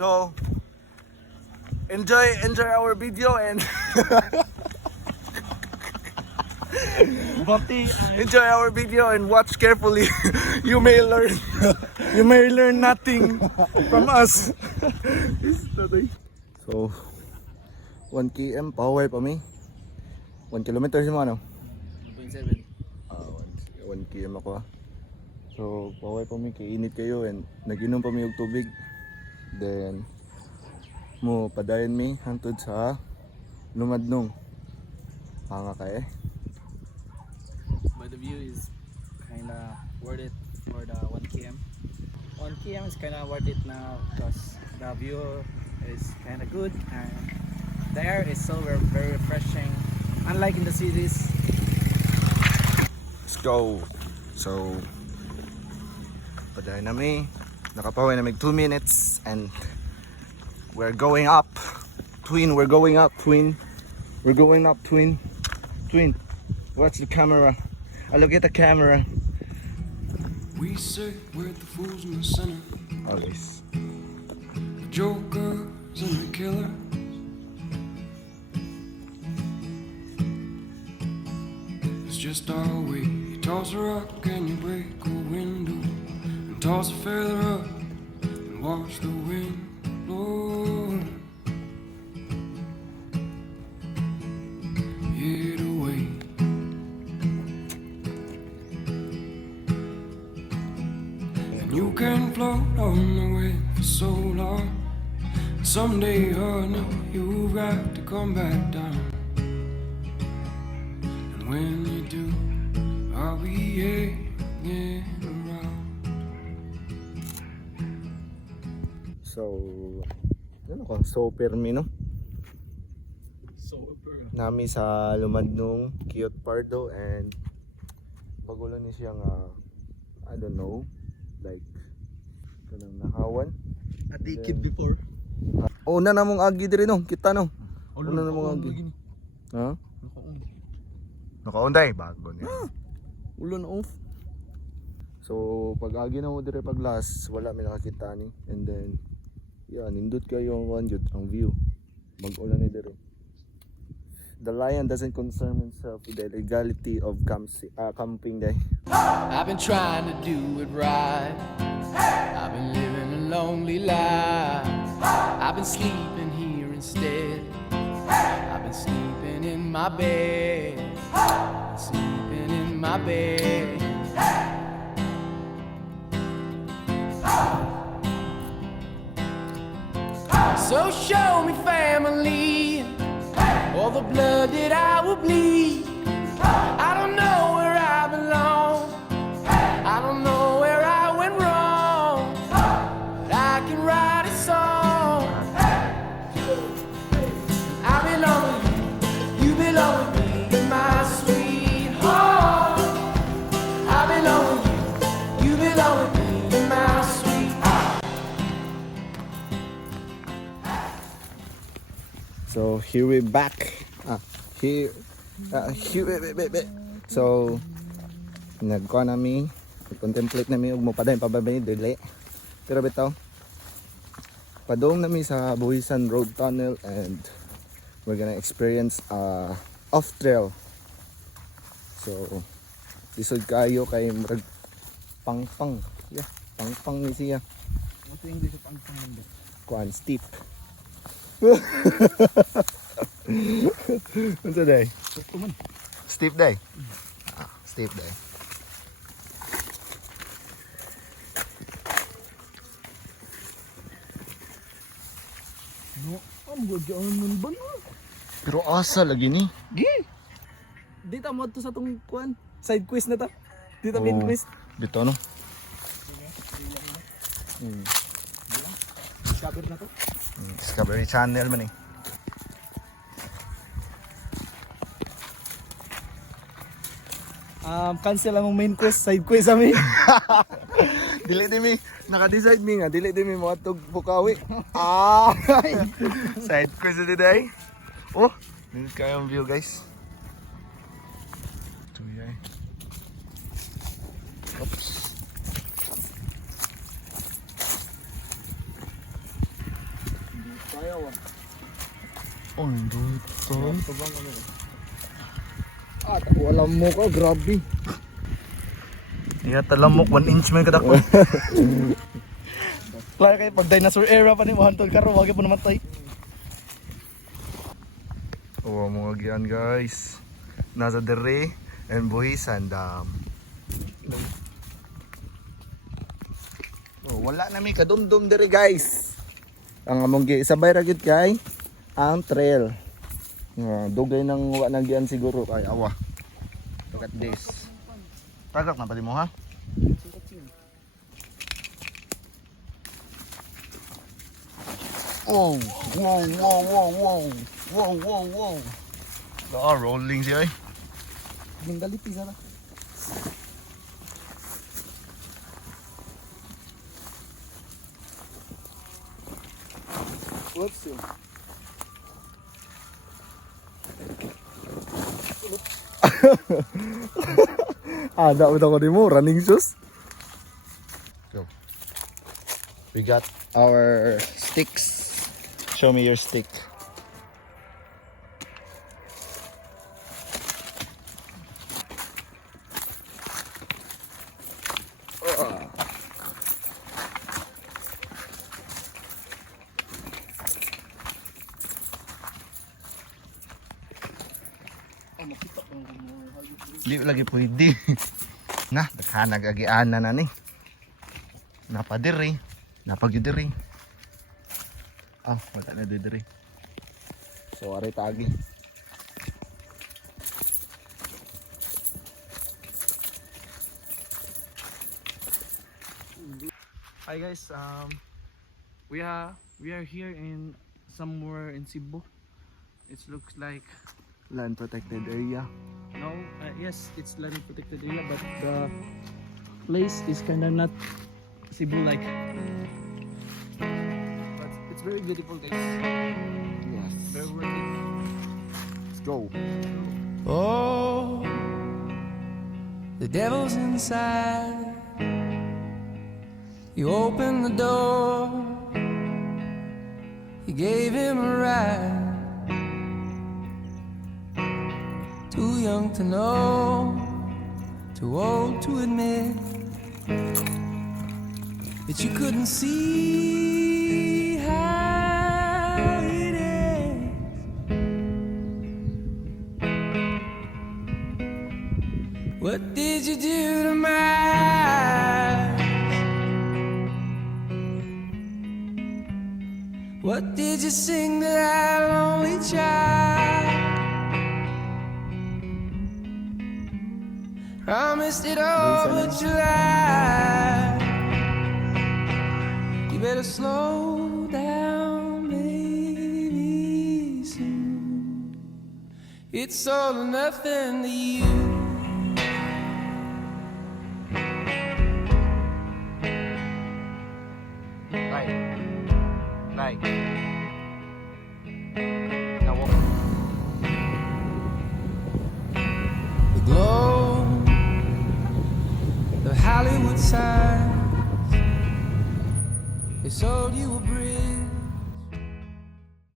So enjoy our video and enjoy our video and watch carefully. You may learn nothing from us. So 1 km pauwi pa mi. 1 kilometer si mo ano? 1.7. 1 km ako. So pauwi pa mi, kay init kayo and nag-inom pa mi og tubig. Then mo padayon mi hantod sa Lumadnong. Hanga kay But the view is kinda worth it for the 1 km. 1 km is kinda worth it now because the view is kinda good and the air is so very refreshing. Unlike in the cities. Let's go. So padayon na mi. Nakapaway na mig 2 minutes and we're going up. Twin, we're going up, twin. We're going up, twin. Twin, watch the camera. I look at the camera. We say we're the fools and the sinners, Always. the jokers and the killers. It's just our way. You toss a rock and you break a window, and toss a feather up and watch the wind blow it away. You can float on the wind for so long. Someday, honey, you've got to come back down. And when you do, I'll be hanging around. So, ano ko? So, permi, no? Nami sa Lumadnong, Cute Pardo, and bagulo ni siyang, I don't know, like, kanang nahawan. Addicted before. Una na mong agi diri no, kita no. Una na mong agi. Ha? Nakaunday, bago niya. Ulon off. So, pag agi na mo diri pag last, wala may nakakita ni. And then, yan, nindot kayo ang view. Mag-ulan ni diri. The lion doesn't concern himself with the legality of camping day. I've been trying to do it right. I've been living a lonely life. I've been sleeping here instead. I've been sleeping in my bed. Sleeping in my bed. So show me family, all the blood that I will bleed. I don't know where I belong. I don't know where I went wrong. But I can write a song. I belong with you, you belong with me, my sweetheart. I belong with you, you belong with me, my sweetheart. So here we back. So nagkuha nami, contemplate nami ug mopadayon pababay dili. Pero bitaw padong nami sa Buhisan Road Tunnel and we're gonna experience off trail. So lisod kayo kay murag pangpang. Yeah, pangpang ni siya. What English of pangpang? Kuan steep. Unsa day? Steep day. Steep day. No, ang gagawin nun ba no? Pero asa lagi ni? Gi! Dito mo to sa tong kuan. Side quest na ta. Dito main quest. Dito no. Cover na to. Discovery Channel man eh. Cancel ang main quest, side quest amin. Dili di mi naka-decide mi nga dili di mi moatog Bukawi. Side quest today. Oh, this kayong view guys. Tuyay. Oops. Ayaw ah. Oh, dito. Tubang kami. Wala mo ko, grabe. Iya talamok 1 inch man kada ko. Klaro kay pag dinosaur era pa ni mo hantod karo wag po naman tay. Oh, mga gian guys. Nasa dere and Buhisan Dam. Oh, wala na mi kadumdum dere guys. Ang among isabay ra gid kay ang trail. Dugay nang wa na gian siguro kay awa. Look at this. Tagak na pati mo ha? Wow, wow, wow, wow, wow. Wow, wow, wow. Rolling siya eh. Gingaliti sana. What's it? Ada ko din mo, running shoes. Go. We got our sticks. Show me your stick. Di lagi pwede. Na, naghagian na ni. Napadiri. Napagidiri. Ah, wala na didiri. So, ari tagi. Hi guys, we are here in somewhere in Cebu. It looks like Land protected area. no, yes, it's land protected area, but the place is kind of not Cebu like. But it's very beautiful, guys. Yes. Very worth it. Let's go. Oh, the devil's inside. You opened the door, you gave him a ride. Too young to know, too old to admit that you couldn't see how it is. What did you do to my eyes? What did you sing to that lonely child? Promised it all, but you lied. You better slow down, baby, soon. It's all or nothing to you. Like. The glow of Hollywood signs, they sold you a bridge